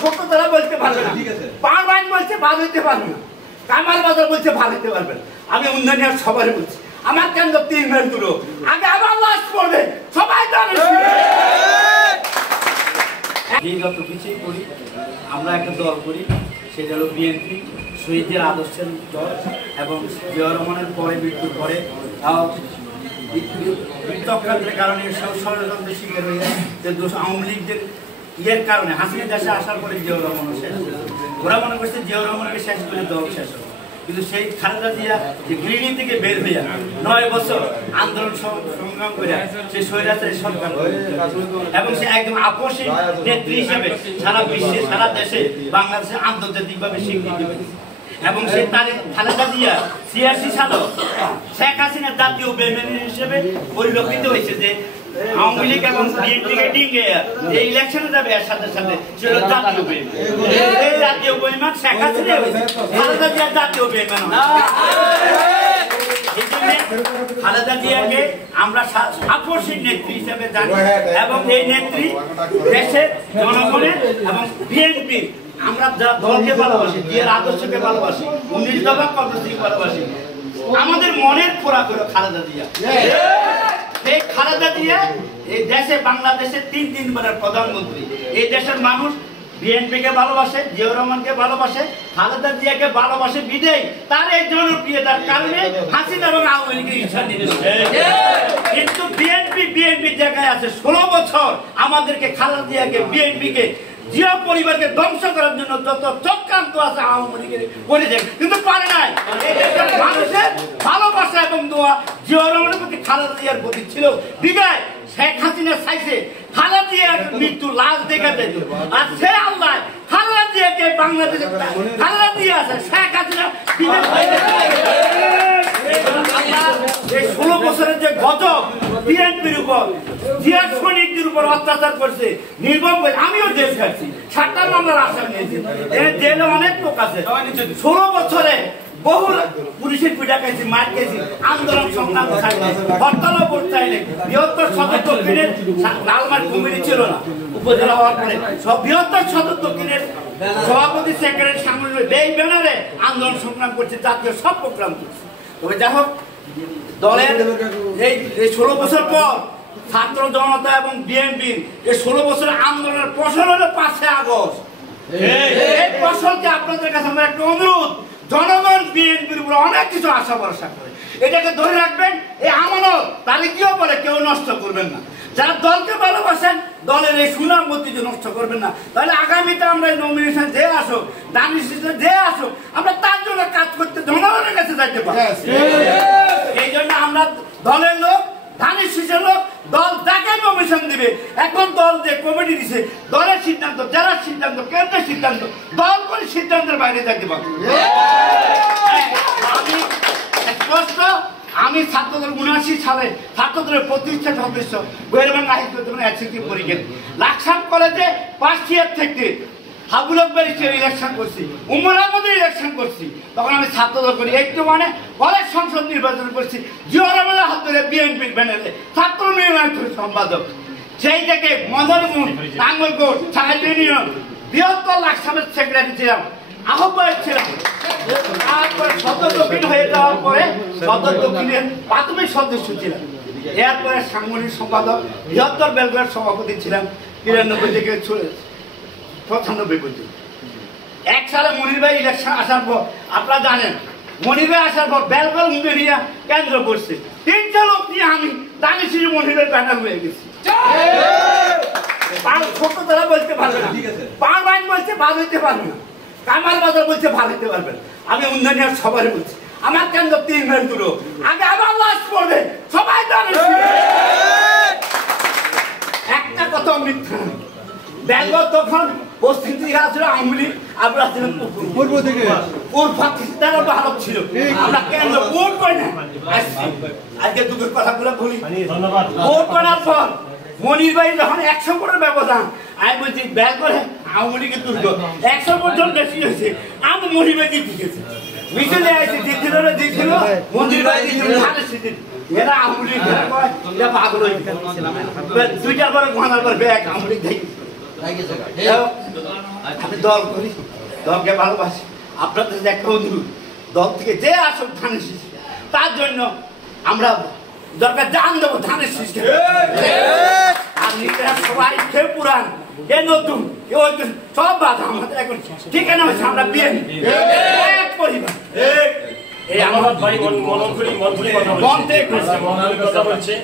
ছোট তারা বলতে পারবে না, পারবান বলছে ভালো হইতে পারবে না, কামাল বাজার বলছে ভালো হইতে পারবেন। আমি উন্নয়নের সবাই বলছি আমার কেন্দ্র 3 মাইল দূর, আগে আবার লাশ পড়বে সবাই জানে। যত কিছুই করি আমরা একটা দল করি, সেটা হলো বিএনপি, শহীদের আদর্শের দল। এবং জিয়া রহমানের পরে মৃত্যুর পরে চক্রান্তের কারণে ষড়যন্ত্রের শিকার হয়ে যায় যে আওয়ামী লীগদের ইয়ের কারণে হাসিনা দেশে আসার পরে জিয়া রহমান শেষ হয়েছে। ওরা মনে করছে জিয়া রহমানকে শেষ করে দল শেষ হবে, কিন্তু সেই খালেদা জিয়া যে গৃহিণী থেকে বের হইয়া 9 বছর আন্দোলন সংগ্রাম করে সেই স্বৈরাচারী সরকার এবং সে একদম আপসী নেত্রী হিসেবে সারা বিশ্বে সারা দেশে বাংলাদেশে আন্তর্জাতিকভাবে স্বীকৃতি পেয়েছে। এবং সে তার খালেদা জিয়া 86 সালে শেখ হাসিনার জাতীয় বেইমানি হিসেবে পরিলক্ষিত হয়েছে যে আওয়ামী লীগ এবং বিএনপিকে ডিঙে যে ইলেকশনে যাবে এর সাথে সাথে ছিল জাতীয় বেইমান। এই জাতীয় বেইমান শেখ হাসিনা হয়েছে, খালেদা জিয়া জাতীয় বেইমান। এই জন্য খালেদা জিয়াকে আমরা আপসী নেত্রী হিসেবে জানি এবং এই নেত্রী দেশের জনগণের এবং বিএনপি আমরা যারা দলকে ভালোবাসি, জিয়ার আদর্শকে ভালোবাসি, 19 দফা কর্মসূচিকে ভালোবাসি, আমাদের মনের খোরাক হলো খালেদা জিয়া। এই খালেদা জিয়া এই দেশে বাংলাদেশের 3 বারের প্রধানমন্ত্রী। এই দেশের মানুষ বিএনপিকে ভালোবাসে, জিয়া রহমানকে ভালোবাসে, খালেদা জিয়াকে ভালোবাসে বিদেয় তার এই জনপ্রিয়তার কারণে হাসিনা এবং আওয়ামী লীগের ইচ্ছা নিচ্ছে। কিন্তু বিএনপি জায়গায় আছে 16 বছর আমাদেরকে খালেদা জিয়াকে বিএনপিকে জিয়া পরিবারকে ধ্বংস করার জন্য যত চক্রান্ত আছে আওয়ামী লীগের করে যায়, কিন্তু পারে নাই। এই দেশের মানুষের ভালোবাসা এবং দোয়া জিয়া রহমানের প্রতি খালেদা জিয়ার প্রতি ছিল বিদায় শেখ হাসিনা চাইছে খালেদা জিয়ার মৃত্যু লাশ দেখাতে, আর সে আল্লাহ খালেদা জিয়াকে বাংলাদেশে খালেদা জিয়া আছে শেখ হাসিনা বিদেশ এই 16 বছরের যে গজব বিএনপির উপর জিয়া সৈনিকদের উপর অত্যাচার করছে নির্মম। আমিও জেল খাচ্ছি, 7টা মামলার আসামি নিয়েছি, জেলে অনেক লোক আছে। 16 বছরে বহু পুলিশের পিঠা খাইছি, মার খেয়েছি, আন্দোলন সংগ্রাম চাইলে হরতালও করতে চাইলে বৃহত্তর সদর দক্ষিণের লালমার কমিটি ছিল না উপজেলা হওয়ার পরে সব বৃহত্তর সদর দক্ষিণের সভাপতি সেক্রেটারি সামনে এই ব্যানারে আন্দোলন সংগ্রাম করছে, জাতীয় সব প্রোগ্রাম করছে। তবে যাই হোক দলের এই 16 বছর পর ছাত্র জনতা এবং বিএনপির এই 16 বছরের আন্দোলনের ফসল হলো 5 আগস্ট। এই ফসলকে আপনাদের কাছে আমার একটা অনুরোধ, জনগণ বিএনপির উপর অনেক কিছু আশা ভরসা করে, এটাকে ধরে রাখবেন। এই আমানত তাহলে কেউ বলে কেউ নষ্ট করবেন না। যারা দলকে ভালোবাসেন দলের এই সুনাম ঐতিহ্য নষ্ট করবেন না। তাহলে আগামীতে আমরা এই নমিনেশন যে আসুক, দানিশ যে আসুক, আমরা তার জন্য কাজ করতে জনগণের কাছে যাইতে পারি। এই জন্য আমরা দলের লোক, দানিশ শিশুর লোক, দল যাকে নমিনেশন দিবে, এখন দল যে কমিটি দিছে দলের সিদ্ধান্ত, জেলার সিদ্ধান্ত, কেন্দ্রের সিদ্ধান্ত, দল করে সিদ্ধান্তের বাইরে যাইতে পারি। আমি স্পষ্ট আমি ছাত্রদের 79 সালে ছাত্রদের প্রতিষ্ঠা সদস্য বৈরবাঙ্গা হাইস্কুল পরীক্ষা লাকসাম কলেজে ফার্স্ট ইয়ার থেকে হাবুল আকবর ইলেকশন করছি, উমর আহমদের ইলেকশন করছি। তখন আমি ছাত্রদল করি, একটু মানে কলেজ সংসদ নির্বাচন করছি, জিয়া রহমানের হাত ধরে বিএনপির ব্যানারে ছাত্র নির্বাচন সম্পাদক। সেই থেকে মদনমোহন, নাঙ্গলকোট, সাহায্য ইউনিয়ন, বৃহত্তর লাকসামের সেক্রেটারি ছিলাম, আহ্বায়ক ছিলাম। তারপরে সদর দক্ষিণ হয়ে যাওয়ার পরে সদর দক্ষিণের প্রাথমিক সদস্য ছিলাম। এরপরে সাংগঠনিক সম্পাদক, বৃহত্তর বেলগড়ের সভাপতি ছিলাম 93 থেকে 96 পর্যন্ত। 1 সালে মনির ভাই ইলেকশন আসার পর আপনারা জানেন, মনির ভাই আসার পর বেলগড় উন্নয়ন কেন্দ্র করছে, 3টা লোক নিয়ে আমি দানিশের মনির ভাই ব্যানার হয়ে গেছি। ছোট তারা বলতে পারবে না, পারবান বলছে ভালো হইতে পারবে না, কামাল বাজার বলছে ভালো হইতে পারবেন। আমি উন্নয়নের সবাই বলছি আমার কেন্দ্র 3 মাইল দূর, আগে আবার লাশ পড়বে সবাই জানে। একটা কথা মিথ্যা, বেলগড় তখন পশ্চিম দিকে আসলে আওয়ামী লীগ, আমরা ছিলাম পূর্ব দিকে, পাকিস্তান ভারত ছিল, আমরা কেন্দ্র ভোট করি না। আজকে দুটোর কথাগুলো বলি। ভোট করার পর মনির ভাই যখন 100 ভোটের ব্যবধান, আমি বলছি বেলগড়ে আওয়ামী লীগের দুর্গ 100 ভোট জন বেশি হয়েছে, আমি মনির ভাই জিতে গেছি। মিছিলে আসছে জিতছিল না, জিতছিল মনির ভাই জিতছিল। এরা আওয়ামী লীগ পাগল হয়ে গেছিলাম, 2টার পরে ঘনার পর ব্যাগ আওয়ামী লীগ আমি দল করি, দলকে ভালোবাসি। আপনাদের যে একটা অনুরোধ, দল থেকে যে আসুক ধানের শীষ, তার জন্য আমরা দরকার জান দেবো ধানের শীষ। আর নিজেরা সবাই খেয়ে পুরান, এ নতুন, এ ওই সব বাধা আমাদের এখন ঠিকানা হচ্ছে আমরা বিয়ে এক পরিবার। এই আমার ভাই মন খুলি কথা বলছি।